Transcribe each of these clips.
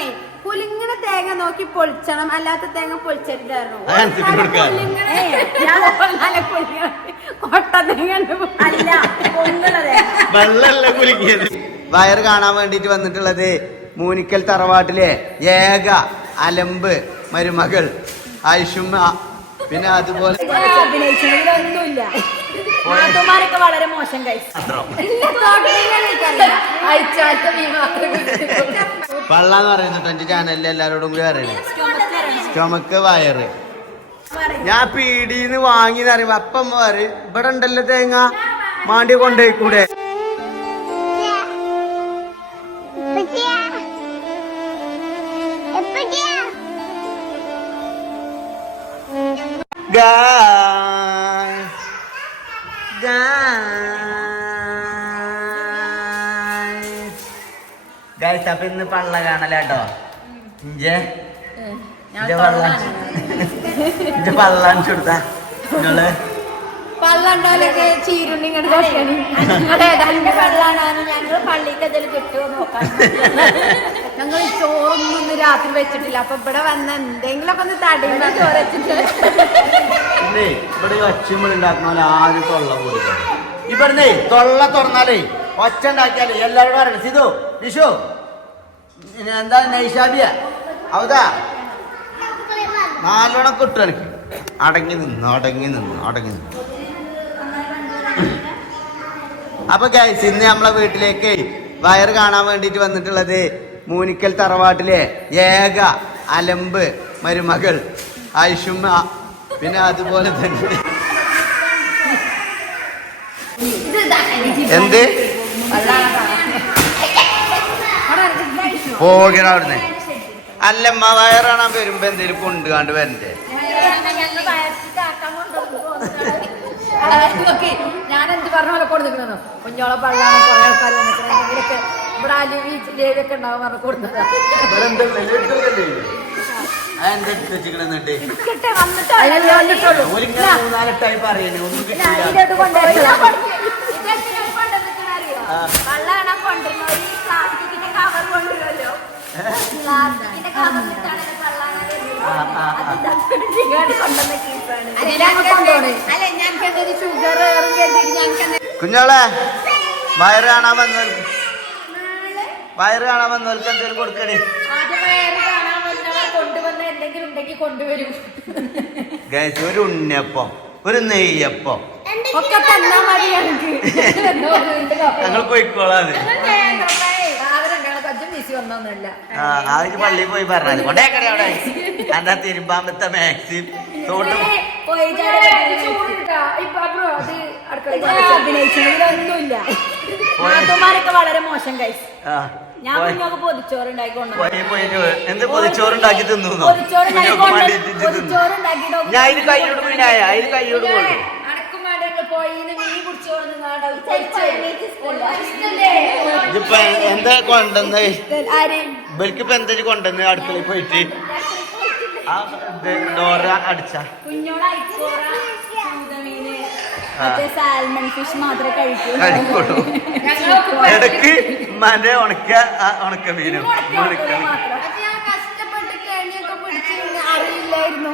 പറഞ്ഞേ പുലിങ്ങനെ തേങ്ങ നോക്കി പൊളിച്ചണം. അല്ലാത്ത തേങ്ങ പൊളിച്ചെടുത്തായിരുന്നു. കൊട്ട തേങ്ങ അല്ല വെള്ളല്ല വയറ് കാണാൻ വേണ്ടിട്ട് വന്നിട്ടുള്ളത് മൂനിക്കൽ തറവാട്ടിലെ ഏക അലമ്പ് മരുമകൾ ആയിഷുമ്മ. പിന്നെ അതുപോലെ അഭിനയിച്ചതിലൊന്നുമില്ല നാട്ടുമാരൊക്കെ വളരെ മോശം കഴിച്ചു മാത്രം അയച്ചാത്ത മീൻ മാത്രം പള്ള എന്ന് പറയുന്നത് എന്റെ ചാനലിൽ എല്ലാരോടും കൂടി അറിയണേ ചുമക്ക് വയറ്. ഞാൻ പീടിന്ന് വാങ്ങി അറിയുമ്പോ അപ്പം പറയും ഇവിടെ ഉണ്ടല്ലോ തേങ്ങ മാണ്ടി കൊണ്ടുപോയി അപ്പൊ ഇന്ന് പള്ള കാണലാട്ടോ. ഇഞ്ചെ ഇഞ്ചെ പള്ള ഇഞ്ചെ നിങ്ങൾ ചീരുണ്ണി ഇങ്ങോട്ട് ഞങ്ങൾ പള്ളിക്ക് എന്തെങ്കിലും കിട്ടുമോ നോക്കാൻ ഞങ്ങൾ ചോറൊന്നും രാത്രി വെച്ചിട്ടില്ല. അപ്പൊ ഇവിടെ വന്ന എന്തെങ്കിലുമൊക്കെ ഒന്ന് തടയുന്ന ചോറ് വെച്ചിട്ട്. പിന്നെ ഇവിടെ ഒച്ചമ്പൾ ഉണ്ടാക്കുന്ന പോലെ ആദ്യം തൊള്ള കൊടുക്കണം ഇവിടുന്ന് തൊള്ള തുറന്നാലേ ഒച്ച ഉണ്ടാക്കിയാലേ എല്ലാവരും പറയണം. സിതു വിഷു. എന്താ നൈഷാബിയ ഔതാ നാലോണം കിട്ടും എനിക്ക് അടങ്ങി നിന്നു അടങ്ങി നിന്നു അടങ്ങി നിന്നു. അപ്പൊ ഗൈസ് ഇന്ന് നമ്മളെ വീട്ടിലേക്ക് വയറ് കാണാൻ വേണ്ടിട്ട് വന്നിട്ടുള്ളത് മൂനിക്കൽ തറവാട്ടിലെ ഏക അലമ്പ് മരുമകൾ ആയിഷുമ്മ പിന്നെ അതുപോലെ തന്നെ. എന്ത്? പോകണ അവിടുന്ന്. അല്ലമ്മ വയറാണാൻ വരുമ്പോ എന്തേലും കൊണ്ടുകാണ്ട് വരണ്ടേ? ഞാൻ എന്ത് പറഞ്ഞ പോലെ കൊടുക്കുന്നു കുഞ്ഞോളെ പള്ളാണ് കുറെ ആൾക്കാർ വന്നിട്ട് എന്തെങ്കിലുമൊക്കെ ഇവിടെ അലുവി ജിലേബിയൊക്കെ ഉണ്ടാവും പറഞ്ഞ് കൊടുത്തതാ. കൊണ്ടുവരുന്നത്. കുഞ്ഞോളെ വയറ് കാണാൻ വന്നവർക്ക് വയറ് കാണാൻ വന്നവർക്ക് കൊടുക്കണേ എന്തെങ്കിലും ഗൈസ് ഒരു ഉണ്ണിയപ്പം ഒരു നെയ്യപ്പം. ഒക്കെ തന്നാ മതി ഞങ്ങൾ പോയിക്കോളാന്ന് കജ്ജും പള്ളി വന്നൊന്നുമല്ല. ആ ആദ്യം പള്ളിയിൽ പോയി പറഞ്ഞു കൊണ്ടേക്കടേ അവിടെ. എന്താ തിരുമ്പാമ്പത്തെ മാക്സി തോട്ടും. അഭിനയിച്ചതിലൊന്നുമില്ല നാട്ടുമാരൊക്കെ വളരെ മോശം ഞാൻ കുഞ്ഞൊക്കെ പൊതിച്ചോറുണ്ടാക്കി എന്ത് പൊതിച്ചോറുണ്ടാക്കി തിന്നു അടക്കും വേണ്ട പോയി. ഇതിപ്പോ എന്താ കൊണ്ടുവന്ന്? ആര്? ഇവർക്ക് ഇപ്പൊ എന്താ കൊണ്ടുവന്ന് അടുക്കളയിൽ പോയിട്ട്? ആ ഡോറ അടിച്ച. ഇടയ്ക്ക് മന ഉണക്ക ആ ഉണക്ക മീനും. ഉണക്ക അറിയില്ലായിരുന്നു.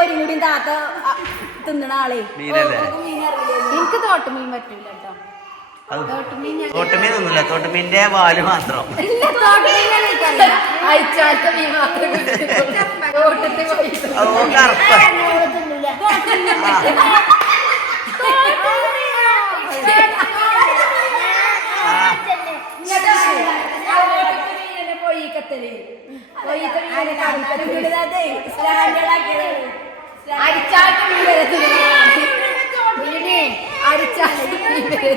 ഒരു കൂടി താത്ത തിന്നണ ആളെ. എനിക്ക് തോട്ടുമീൻ പറ്റൂല കേട്ടോ തോട്ടുമീൻ ഒന്നുമില്ല തോട്ടുമീന്റെ വാൽ മാത്രം അയച്ചാത്ത മീൻ മാത്രം പോയി അത് പോയി. ഇവിടുത്തെ സ്റ്റാൻഡേർഡ് ആക്കിയതാണ്. അരിച്ചാട്ട് മീൻ വരെ തിന്നണം. മീനെ അരിച്ചാട്ട് മീൻ വരെ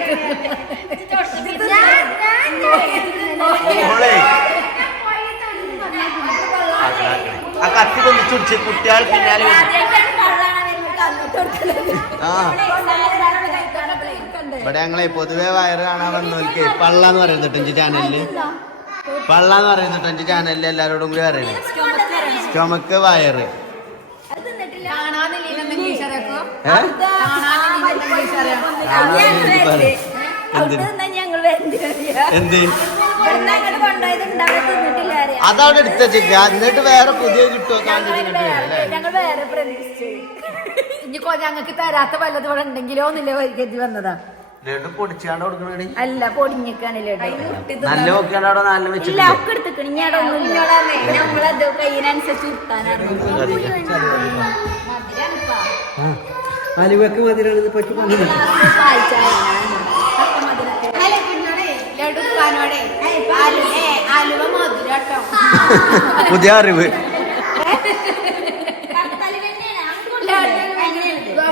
മോളെ. ആക്കണേ. ആ കത്തി കൊണ്ട് ചുടിച്ച് കുട്ടികൾ പിന്നാലെ. ആ. ഇവിടെ ഞങ്ങളെ പൊതുവേ വയറ് കാണാൻ വന്നവർക്ക് പള്ള എന്ന് പറയുന്നത് ടെഞ്ച് ചാനലിൽ പള്ള എന്ന് പറയുന്നത് ടെഞ്ച് ചാനലിൽ എല്ലാരോടും കൂടി അറിയണേ. ചുമക്ക് വയറ് കാണാനില്ല ഇംഗ്ലീഷ് അറിയാക്കോ ഏ? കാണാനില്ല ഇംഗ്ലീഷ് അറിയാം കാണാനില്ല പറ. എന്ത്? അവിടുന്ന് ഞങ്ങൾ വരേണ്ടി വരിക എന്ത് ഇവിടുന്ന് അങ്ങോട്ട് കൊണ്ടുപോയത് ഉണ്ടാവും തിന്നിട്ടില്ല എടുത്ത ചിക്ക എന്നിട്ട് വേറെ പുതിയ കിട്ടുമോ ഞങ്ങൾക്ക് തരാത്ത വല്ലതും ഇവിടെ ഉണ്ടെങ്കിലോ എന്നില്ല വൈകി വന്നതാ. അല്ല പൊടിഞ്ഞിക്കാണല്ലേ എടുത്തിക്കണ. ഒന്നും നമ്മളത് കയ്യിനനുസരിച്ച് അലുവക്ക് മതിരാണെന്ന് പറ്റി. പറഞ്ഞു ആലുവ മധുരട്ടോ പുതിയ അറിവ്.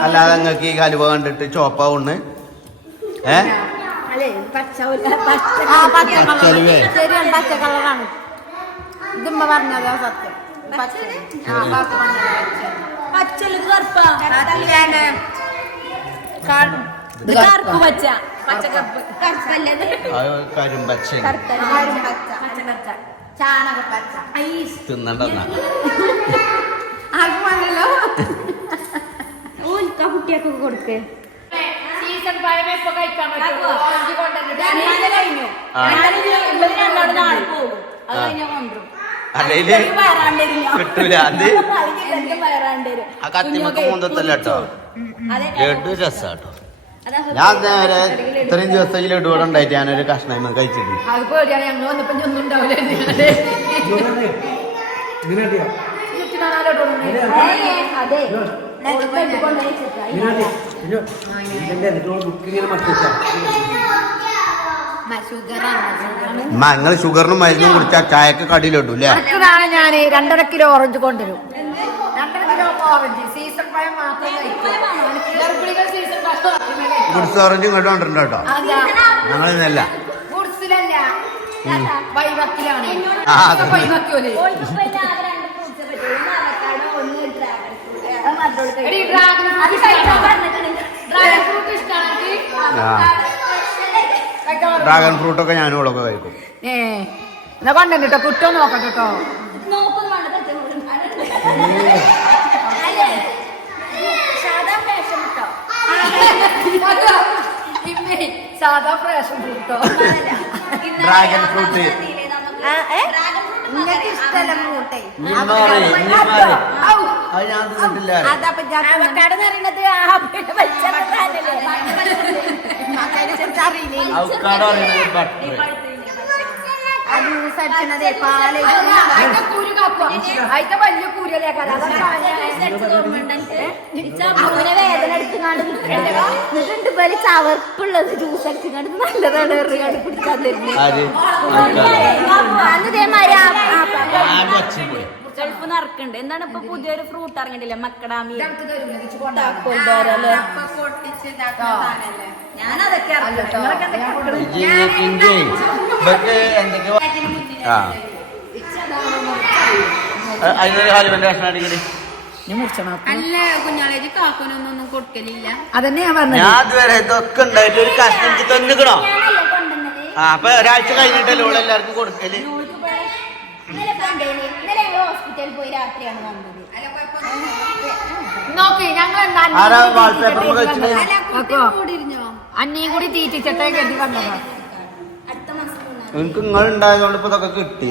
അല്ലാതെ നിങ്ങൾക്ക് ഈ കലുവ കണ്ടിട്ട് ഏ? പച്ച കളറാണ് ഇതുമ്മ പറഞ്ഞതാ സത്യം. പച്ച ആ പച്ച പച്ചൽ കറുപ്പാ. കറുപ്പ് പച്ച. പച്ചക്കറുപ്പ്. കറുപ്പല്ലത്. കരിമ്പച്ച പച്ച. ചാണക പച്ച. തിന്നണ്ടെന്നാ. ആർക്കുമാണല്ലോ? ഓൽക്ക കുട്ടിയൊക്കെ കൊടുക്കേ. സീസൺ പഴമ ഇപ്പൊ കഴിക്കാൻ കൊണ്ടുവന്നിട്ട്. കഴിഞ്ഞു. ആ. രണ്ടാമത് നാളെ പോകും. അത് കഴിഞ്ഞാൽ കൊണ്ടുവരും. അല്ലേൽ കിട്ടൂല അത് ആ കത്തിമക്ക് മൂന്നത്തല്ല കേട്ടോ ലഡു രസാട്ടോ ഞാൻ നേരെ ഇത്രയും ദിവസം ഈ ലഡു കൂടെ ഉണ്ടായിട്ട് ഞാനൊരു കഷ്ണം കഴിച്ചിട്ട് ബുക്ക് ഇങ്ങനെ മട്ടിച്ചാ നിങ്ങൾ ഷുഗറിനും മരുന്നും കുടിച്ചാൽ ചായക്ക് കടിയിലിട്ടു അല്ലേ ഞാൻ രണ്ടര കിലോ ഓറഞ്ച് കൊണ്ടുവരും. രണ്ടര കിലോ ഓറഞ്ച് സീസൺ പഴം മാത്രം. ഗുഡ്സ് ഓറഞ്ച് ഇങ്ങോട്ട് കൊണ്ടിട്ടുണ്ട് കേട്ടോ. ഞങ്ങൾ ഇന്നല്ല ഡ്രാഗൺ ഫ്രൂട്ട്? ഡ്രാഗൺ ഫ്രൂട്ട് ഒക്കെ ഞാനും ഇവളൊക്കെ കഴിക്കും. ഏ എന്നാ കൊണ്ടുണ്ട് കേട്ടോ നോക്കട്ടെ സാധാ ഫ്രഷ് ഫ്രൂട്ടോ ഡ്രാഗൺ ഫ്രൂട്ട് നിങ്ങൾക്ക് ഇഷ്ടമല്ല ഫ്രൂട്ടേ ആ പിന്നെ? അവക്കാടോ അറിയണത് ബട്ടർ അതിന്റെ വലിയ കൂരല്ലേ വലിയ ചവർപ്പുള്ളത് ജ്യൂസ് അടിച്ചുകാണ്ട് നല്ലതാണ് എറിയാണ്ട് കുടിക്കാൻ തരുന്നത്. അന്ന് ഇതേമാതിരി ഗൾഫ് നിറക്കുന്നുണ്ട് എന്താണ് ഇപ്പൊ പുതിയൊരു ഫ്രൂട്ട് ഇറങ്ങിയിട്ടില്ല മക്കടാമി ഞാനതൊക്കെ അതിനൊരു അല്ല കുഞ്ഞാളേജ് കാക്കനൊന്നും കൊടുക്കലില്ല. അതന്നെ ഞാൻ പറഞ്ഞത്. ഞാൻ ഇതുവരെ ഇതൊക്കെ ഉണ്ടായിട്ട് ഒരു കഷ്ണം എനിക്ക് തന്നിക്കണോ? ഞാനല്ല കൊണ്ടുവന്നത്? ആ അപ്പൊ ഒരാഴ്ച കഴിഞ്ഞിട്ടല്ലേ ഇവിടെ എല്ലാവർക്കും കൊടുക്കൽ. ഇന്നലെ കൊണ്ടുപോയി ഇന്നലെ ഞങ്ങൾ ഹോസ്പിറ്റലിൽ പോയി രാത്രിയാണ് വന്നത് നോക്ക് ഞങ്ങൾ എന്താ ആരാ വാൾപേപ്പർ വെച്ചിട്ട് അന്നയും കൂടി തീറ്റിച്ചട്ടെ കരുതി വന്നതാ അടുത്ത മാസം എനിക്ക് നിങ്ങൾ ഉണ്ടായതുകൊണ്ട് ഇപ്പൊ ഇതൊക്കെ കിട്ടി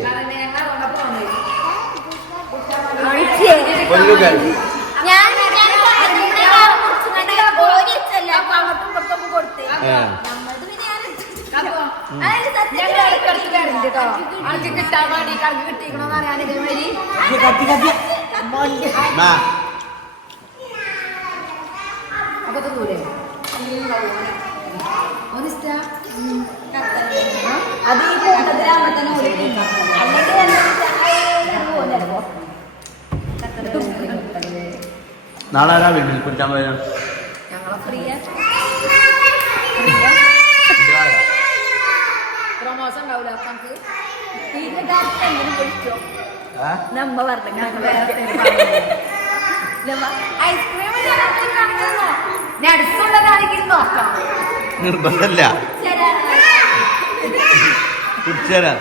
ഞാൻ ഞാൻ അതിനേക്കാളും കുറച്ച് ഞങ്ങൾ ഇടക്കിടക്ക് കേട്ടോ. ആൾക്ക് കിട്ടാൻ വേണ്ടി കണക്ക് കിട്ടിക്കണോന്ന് അത് ഈ തന്നെ. അല്ലെങ്കിൽ നാളെ ആരാ വീട്ടിൽ? ഞങ്ങളെ പോയത് പ്രൊമോഷൻ ഉണ്ടാവില്ല നമുക്ക് നമ്മ പറഞ്ഞു ഐസ്ക്രീം നടുക്കുള്ളതാണെങ്കിൽ നോക്കാം. നിർബന്ധമില്ല കുടിച്ചേരാ.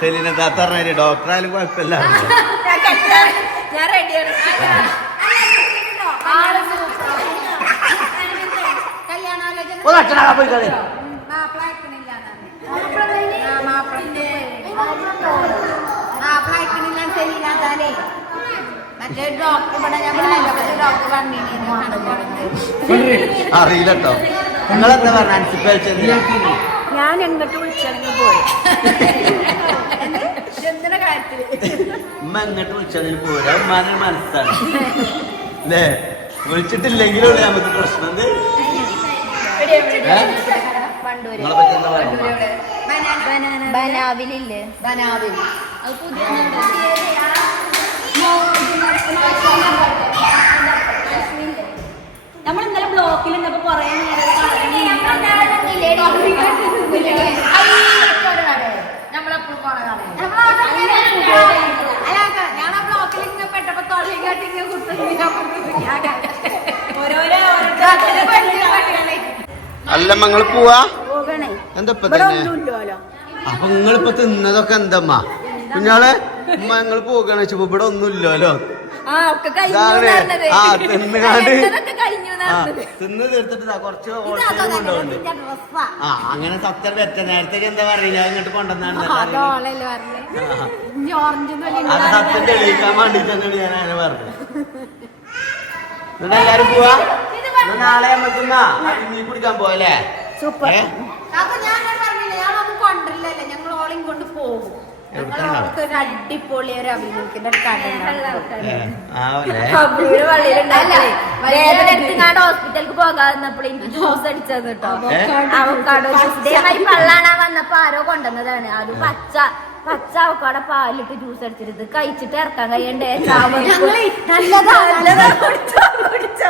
സെലിന താത്ത പറഞ്ഞ ഡോക്ടറായാലും കുഴപ്പമില്ല. ഞാൻ റെഡിയാണ് കല്യാണാലോചന മറ്റേ ഡോക്ടർ ഇവിടെ ഡോക്ടർ അറിയില്ല കേട്ടോ നിങ്ങളെന്താ പറഞ്ഞ? അനുസരിച്ച് ഞാൻ എന്നിട്ട് വിളിച്ചാണെങ്കിൽ പോയി. എന്തിന്റെ കാര്യത്തിൽ? ഉമ്മ എങ്ങോട്ട് വിളിച്ചതിന് പോരാ. ഉമ്മാനെ മനസ്സാണ്. അല്ലേ വിളിച്ചിട്ടില്ലെങ്കിലുള്ള നമുക്ക് പ്രശ്നം. ബനാവിലില്ലേ? ബനാവിൽ. അത് പുതിയ നമ്മൾ ഇന്നലെ ബ്ലോക്കിൽ കൊറേ അല്ല മങ്ങൾ പോവാ? എന്താ തന്നെ? അപ്പൊ നിങ്ങളിപ്പോ തിന്നതൊക്കെ എന്തമ്മാ? കുഞ്ഞാളെ നിങ്ങൾ പോകണ ഇവിടെ ഒന്നുമില്ലല്ലോ. ആ. ആ, തിന്നുകാണ്ട്. കഴിഞ്ഞു ആ പറഞ്ഞത്. തിന്ന് തീർത്തിട്ട് ദാ കുറച്ച് ഇതാ ഓട്ടം അതാ കൊണ്ടുപോകുന്നുണ്ട്. ആ അങ്ങനെ സത്യം വെച്ച നേരത്തേക്ക് എന്താ പറയില്ല ഇങ്ങോട്ട് കൊണ്ടുവന്നാണ് അത് അത് സത്യം തെളിയിക്കാൻ വേണ്ടിട്ട് ഞാൻ അങ്ങനെ പറഞ്ഞത്. എന്നിട്ട് എല്ലാരും പോവാ? നാളെ നമുക്ക് എന്നാ മീൻ പിടിക്കാൻ പോയല്ലേ സൂപ്പർ? അപ്പൊ ഞാൻ പറഞ്ഞില്ലേ ഞങ്ങളൊന്നും കൊണ്ടില്ലല്ലോ ഞങ്ങൾ ഓളെയും കൊണ്ട് പോകും. ഒരു അടിപൊളി ഒരു അഭിനയിക്കുന്ന ഒരു കട ആവല്ലേ കബീര് പള്ളിയിലുണ്ടായില്ലേ? വേദന എടുത്തുങ്ങാണ്ട് ഹോസ്പിറ്റലിലേക്ക് പോകാതിരുന്നപ്പോൾ എനിക്ക് ജ്യൂസ് അടിച്ചത് കേട്ടോ? അവക്കാടോ ജ്യൂസ് പള്ളാണാൻ വന്നപ്പോ ആരോ കൊണ്ടുവന്നതാണ്. അത് പച്ച പച്ച അവക്കാടെ പാലിട്ട് ജ്യൂസ് അടിച്ചിരുത് കഴിച്ചിട്ട് ഇറക്കാൻ കഴിയണ്ടേ? കുടിച്ചോ കുടിച്ചോ.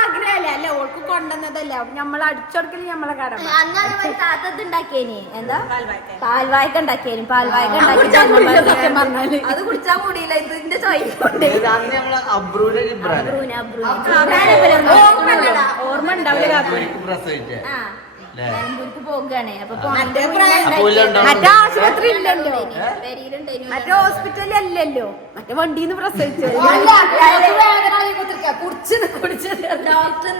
ആഗ്രഹമല്ലേ അല്ലേ ഓൾക്ക് കൊണ്ടുവന്നതല്ലേ? നമ്മൾ അടിച്ചോടുക്കൽ നമ്മളെ കടമ അന്ന് അതേമാതിരി താത്തത് ഉണ്ടാക്കിയേനി. എന്താ? പാൽവായ്ക്ക. ഉണ്ടാക്കിയേനി. പാൽവായ്ക്ക ഉണ്ടാക്കി അത് കൂടിയില്ല. ഇതിന്റെ ഇബ്രാനെ ഓർമ്മ ഉണ്ടാവില്ല? നിലമ്പൂർക്ക് പോകുകയാണേ? മറ്റേ ആശുപത്രി ഇല്ലല്ലോ മറ്റേ ഹോസ്പിറ്റലിൽ അല്ലല്ലോ. മറ്റേ വണ്ടിന്ന് പ്രസവിച്ചു. ഡോക്ടർ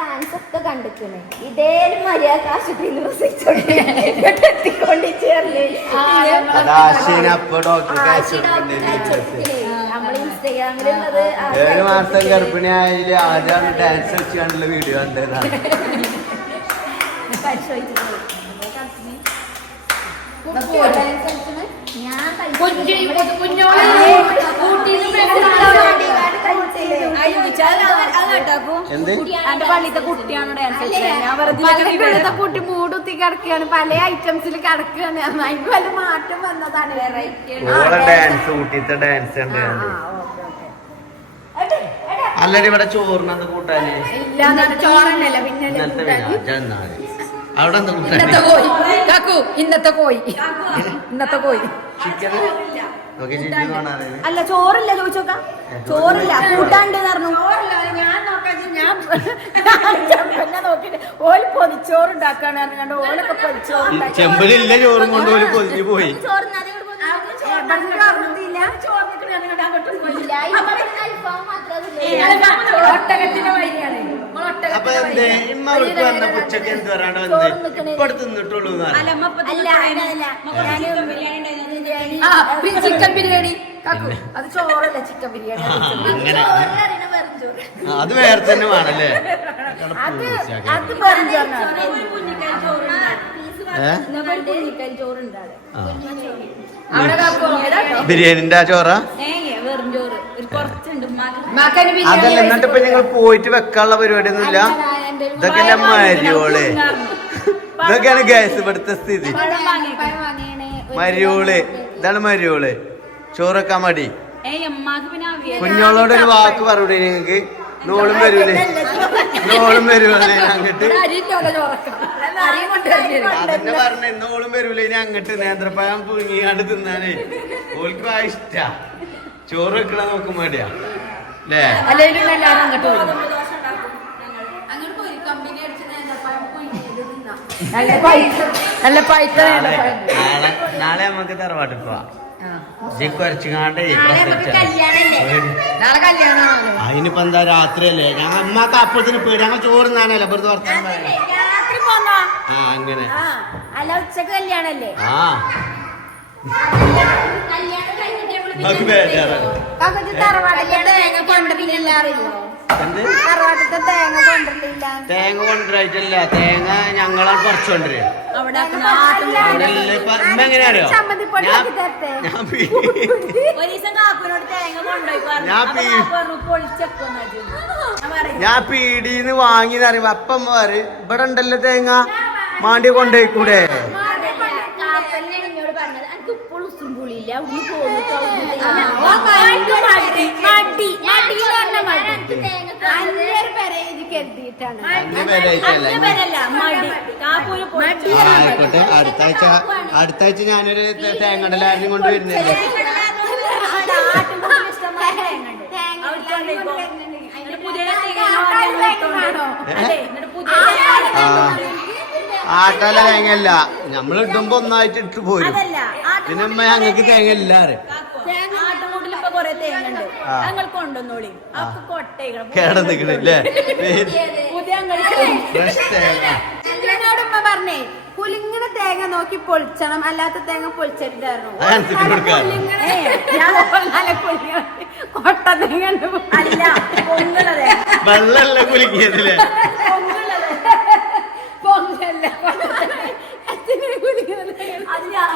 ഡാൻസ് ഒക്കെ ഇതേ മര്യാദ ആശുപത്രിയിൽ പ്രസവിച്ചോണ്ട് എത്തിക്കൊണ്ട് ഏഴ് മാസം ഗർഭിണിയായാലും ആദ്യം ഡാൻസ് വെച്ച് കണ്ടുള്ള വീഡിയോ കണ്ടതാണ് ഞാൻ കുട്ടി മൂടുത്തി കിടക്കുകയാണ് പല ഐറ്റംസിൽ കിടക്കുകയാണ് അതിന് വല്ല മാറ്റം വന്നതാണ് ഡാൻസ് ഡാൻസ് ഉണ്ട് അല്ലടി ഇവിടെ ചോറിനത് കൂട്ടാന്. അവിടെ ഇന്നത്തെ കോഴി ഇന്നത്തെ കോയി ഇന്നത്തെ കോയി ചിക്കൻ അല്ല ചോറില്ല ചോദിച്ചോക്ക ചോറില്ല കൂട്ടാണ്ട് പറഞ്ഞു ഞാൻ നോക്കിട്ട് ഓൽ പൊതിച്ചോറുണ്ടാക്കാണ് പറഞ്ഞാണ്ട് ഓലൊക്കെ പൊതിച്ചോറുണ്ടാക്കി ചെമ്പലില്ല ചോറും കൊണ്ട് ഒരു പൊതിഞ്ഞു പോയി ഒട്ടകത്തിന്റെ വഴിയാണ് ഉച്ചയ്ക്ക് എന്ത് പറയാണ്ട് വന്ന് ഇപ്പൊ അടുത്ത് ആ ചിക്കൻ ബിരിയാണി. കാക്കു അത് ചോറല്ല ചിക്കൻ ബിരിയാണി? അത് വേറെ തന്നെ വേണല്ലേ? അത് അത് പറഞ്ഞു ഏതാട്ടോ ബിരിയാണിന്റെ ആ ചോറ? വെറും ചോറ്. ഒരു കുറച്ചുണ്ട്. മാക്കാന് ബിരിയാണി അതല്ല എന്നിട്ട് ഇപ്പൊ നിങ്ങൾ പോയിട്ട് വെക്കാനുള്ള പരിപാടി ഒന്നുമില്ല ഇതൊക്കെ ഞാൻ മരിയോളെ ഇതൊക്കെയാണ് ഗ്യാസ് ഇവിടുത്തെ സ്ഥിതി. മരിയോൾ. ഇതാണ് മരിയോൾ ചോറൊക്കാൻ മടി. കുഞ്ഞോളോട് ഒരു വാക്ക് പറയൂടെ നിങ്ങക്ക്? നോളും വരൂലേ? നോളും വരൂലേ അങ്ങട്ട്? അതന്നെ പറഞ്ഞ നോളും വരൂലേ ഇനി അങ്ങട്ട്? നേന്ത്രപ്പഴം പുഴുങ്ങിയാണ്ട് തിന്നാനേ. ഓൾക്ക് ആ ഇഷ്ട. ചോറ് വെക്കണ നോക്കും മടിയാ. അല്ലേ? നല്ല പൈസ നാളെ നമുക്ക് തറവാട്ടിൽ പോവാം. ആ. ഇജ്ജ് കുറച്ചുങ്ങാണ്ടേ നാളെ കല്യാണല്ലേ? നാളെ കല്യാണമാണല്ലോ അതിനിപ്പോ എന്താ രാത്രിയല്ലേ? ഞങ്ങൾ അമ്മയ്ക്ക് അപ്പത്തിന് പേടി. ഞങ്ങൾ വെറുതെ വർത്താനം രാത്രി പോന്നാ? ആ അങ്ങനെ. ആ അല്ല ഉച്ചയ്ക്ക് കല്യാണല്ലേ? ആ. കല്യാണം കഴിഞ്ഞിട്ട് തേങ്ങ തേങ്ങ കൊണ്ടുവരായിട്ടല്ല. തേങ്ങ കൊണ്ടുവരിക അറിയോ? ചമ്മന്തിപ്പൊടി ഞാൻ തരട്ടെ? ഞാൻ പീടിന്ന് വാങ്ങി അറിയുമ്പോ അപ്പം പറയും ഇവിടെ ഉണ്ടല്ലോ തേങ്ങ മാണ്ടി കൊണ്ടുപോയിക്കൂടെ കാപ്പലിനെ എന്നോട് പറഞ്ഞത് എനിക്ക് ഇപ്പോൾ ഉസും പുളിയില്ല അവിടുന്ന് പോന്നിട്ട് അങ്ങനെ വിലയിട്ടല്ല. ആ, ആയിക്കോട്ടെ അടുത്ത ആഴ്ച അടുത്ത ആഴ്ച ഞാനൊരു തേങ്ങടലാരനും തേങ്ങടലാരും കൊണ്ട് വരുന്നില്ല ആ ആട്ടല തേങ്ങല്ല നമ്മൾ ഇടുമ്പോ ഒന്നായിട്ട് ഇട്ട് പോരും. അതല്ല പിന്നെ അമ്മ ഞങ്ങൾക്ക് തേങ്ങ ഇല്ല അറിയും ആട്ടുകൂട്ടിൽ ഇപ്പൊ കൊറേ തേങ്ങ ഉണ്ട് ആ. ഞങ്ങൾ കൊണ്ടുവന്നോളി അപ്പൊ കൊട്ടയിക്കണം കേടന്നിക്കണില്ലേ പറഞ്ഞേ പുലിങ്ങനെ തേങ്ങ നോക്കി പൊളിച്ചണം. അല്ലാത്ത തേങ്ങ കൊടുക്കാൻ. കൊട്ട തേങ്ങ അല്ല വെള്ളല്ല കുലുക്കിയതില്ലേ പൊങ്ങല്ല അത് ഞാൻ